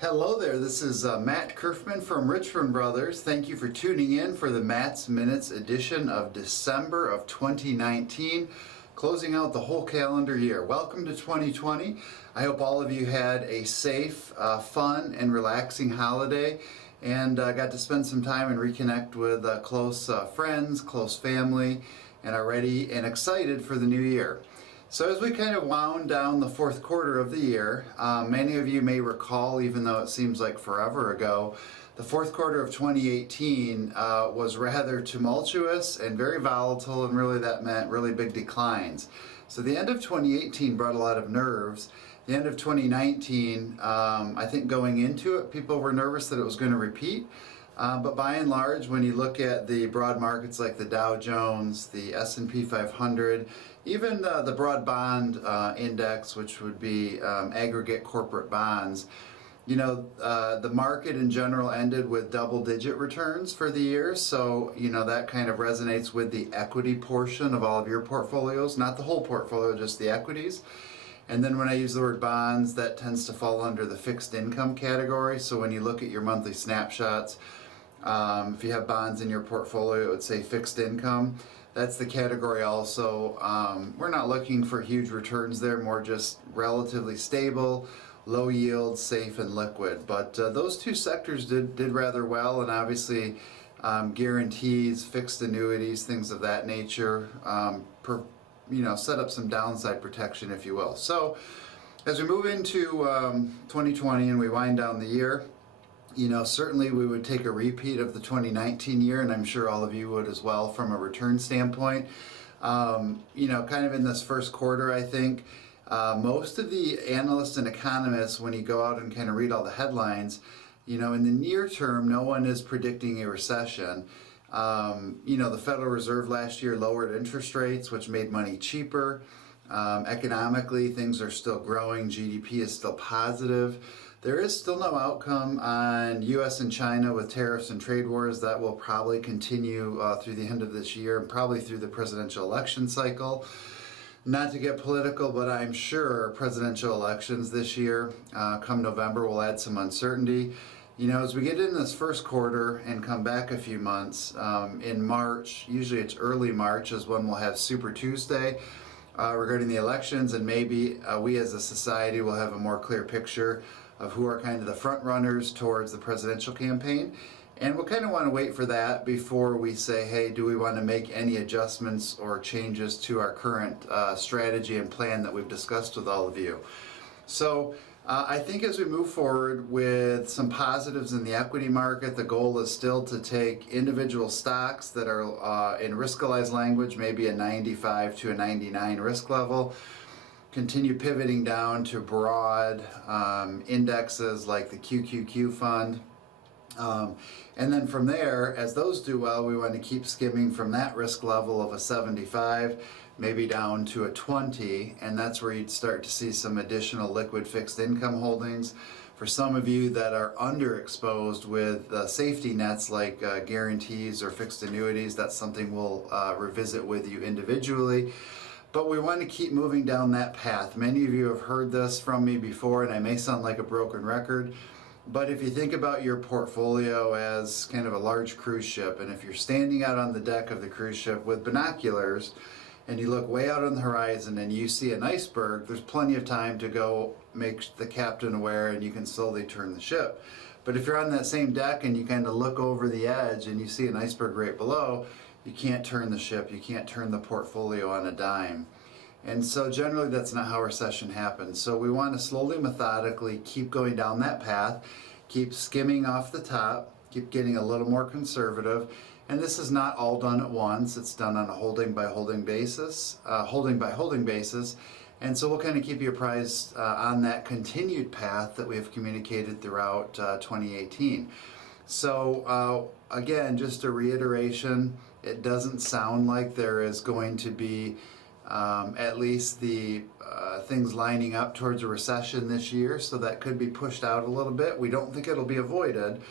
Hello there, this is Matt Curfman from Richmond Brothers. Thank you for tuning in for the Matt's Minutes edition of December of 2019, closing out the whole calendar year. Welcome to 2020. I hope all of you had a safe, fun, and relaxing holiday and got to spend some time and reconnect with close friends, close family, and are ready and excited for the new year. So as we kind of wound down the fourth quarter of the year, many of you may recall, even though it seems like forever ago, the fourth quarter of 2018 was rather tumultuous and very volatile, and really that meant really big declines. So the end of 2018 brought a lot of nerves. The end of 2019, I think going into it, people were nervous that it was going to repeat. But by and large, when you look at the broad markets like the Dow Jones, the S&P 500, even the broad bond index, which would be aggregate corporate bonds, the market in general ended with double-digit returns for the year. So, that kind of resonates with the equity portion of all of your portfolios, not the whole portfolio, just the equities. And then when I use the word bonds, that tends to fall under the fixed income category. So when you look at your monthly snapshots, if you have bonds in your portfolio, it would say fixed income. That's the category also. We're not looking for huge returns there, more just relatively stable, low yield, safe, and liquid. But those two sectors did rather well, and obviously guarantees, fixed annuities, things of that nature, set up some downside protection, if you will. So as we move into 2020 and we wind down the year, certainly we would take a repeat of the 2019 year, and I'm sure all of you would as well from a return standpoint. Kind of in this first quarter, I think most of the analysts and economists, when you go out and kind of read all the headlines, in the near term, no one is predicting a recession. The Federal Reserve last year lowered interest rates, which made money cheaper. Economically, things are still growing. GDP is still positive. There is still no outcome on U.S. and China with tariffs and trade wars. That will probably continue through the end of this year and probably through the presidential election cycle. Not to get political, but I'm sure presidential elections this year, come November, will add some uncertainty. As we get into this first quarter and come back a few months, in March, usually it's early March, is when we'll have Super Tuesday regarding the elections, and maybe we as a society will have a more clear picture of who are kind of the front runners towards the presidential campaign. And we'll kind of want to wait for that before we say, hey, do we want to make any adjustments or changes to our current strategy and plan that we've discussed with all of you. So I think as we move forward with some positives in the equity market, the goal is still to take individual stocks that are in risk-alized language, maybe a 95 to a 99 risk level, continue pivoting down to broad indexes like the QQQ fund. And then from there, as those do well, we want to keep skimming from that risk level of a 75, maybe down to a 20, and that's where you'd start to see some additional liquid fixed income holdings. For some of you that are underexposed with safety nets like guarantees or fixed annuities, that's something we'll revisit with you individually. But we want to keep moving down that path. Many of you have heard this from me before, and I may sound like a broken record, but if you think about your portfolio as kind of a large cruise ship, and if you're standing out on the deck of the cruise ship with binoculars, and you look way out on the horizon and you see an iceberg, there's plenty of time to go make the captain aware and you can slowly turn the ship. But if you're on that same deck and you kind of look over the edge and you see an iceberg right below, you can't turn the ship, you can't turn the portfolio on a dime. And so generally that's not how recession happens. So we want to slowly, methodically keep going down that path, keep skimming off the top, keep getting a little more conservative. And this is not all done at once. It's done on a holding by holding basis. And so we'll kind of keep you apprised on that continued path that we have communicated throughout 2018. So again, just a reiteration, it doesn't sound like there is going to be at least the things lining up towards a recession this year, so that could be pushed out a little bit. We don't think it'll be avoided,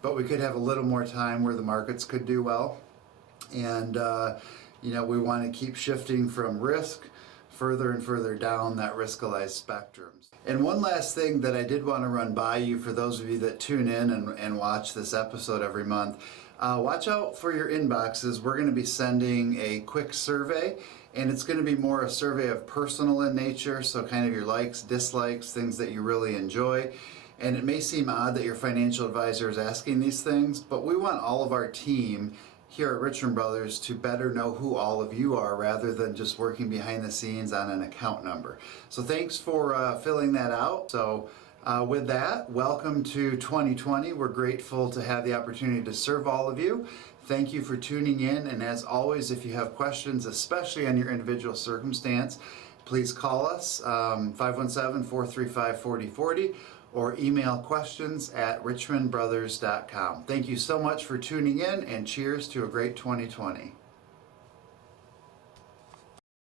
but we could have a little more time where the markets could do well. And we want to keep shifting from risk further and further down that risk-alized spectrum. And one last thing that I did want to run by you for those of you that tune in and watch this episode every month, watch out for your inboxes. We're going to be sending a quick survey, and it's going to be more a survey of personal in nature, so kind of your likes, dislikes, things that you really enjoy. And it may seem odd that your financial advisor is asking these things, but we want all of our team here at Richmond Brothers to better know who all of you are rather than just working behind the scenes on an account number. So thanks for filling that out. So with that, welcome to 2020. We're grateful to have the opportunity to serve all of you. Thank you for tuning in, and as always, if you have questions, especially on your individual circumstance, please call us 517-435-4040 or email questions at richmondbrothers.com. Thank you so much for tuning in, and cheers to a great 2020.